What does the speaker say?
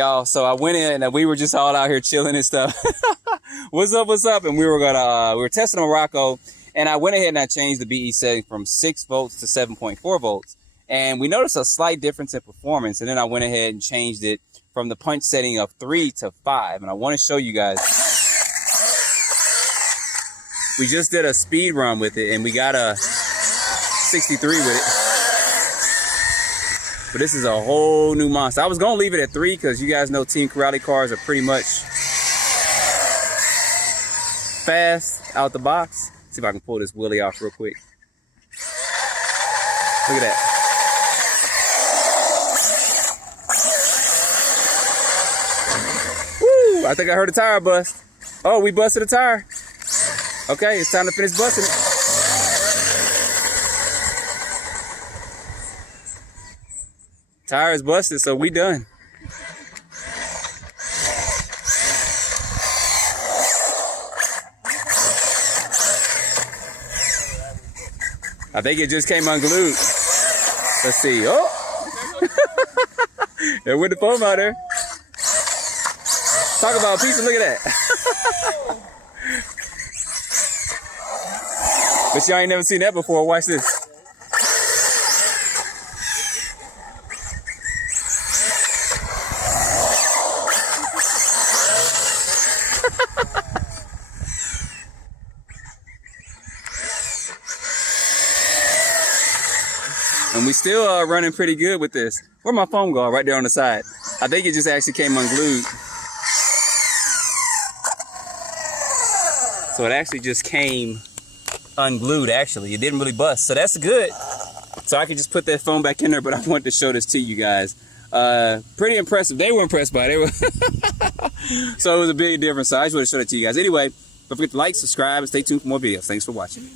y'all. So I went in and we were just all out here chilling and stuff. What's up, what's up? And we were testing on Muraco, and I went ahead and I changed the BE setting from 6 volts to 7.4 volts. And we noticed a slight difference in performance. And then I went ahead and changed it from the punch setting of 3 to 5. And I want to show you guys. We just did a speed run with it and we got a 63 with it. But this is a whole new monster. I was going to leave it at 3 because you guys know Team Corally cars are pretty much fast out the box. Let's see if I can pull this wheelie off real quick. Look at that. Woo! I think I heard a tire bust. Oh, we busted a tire. Okay, it's time to finish busting it. Tire is busted, so we done. I think it just came unglued. Let's see. Oh! There went the foam out there. Talk about a piece of, look at that. But y'all ain't never seen that before. Watch this. And we still running pretty good with this. Where'd my foam go? Right there on the side. I think it just actually came unglued. So it actually just came unglued, actually. It didn't really bust. So that's good. So I could just put that foam back in there, but I wanted to show this to you guys. Pretty impressive. They were impressed by it. So it was a big difference. So I just want to show that to you guys. Anyway, don't forget to like, subscribe, and stay tuned for more videos. Thanks for watching.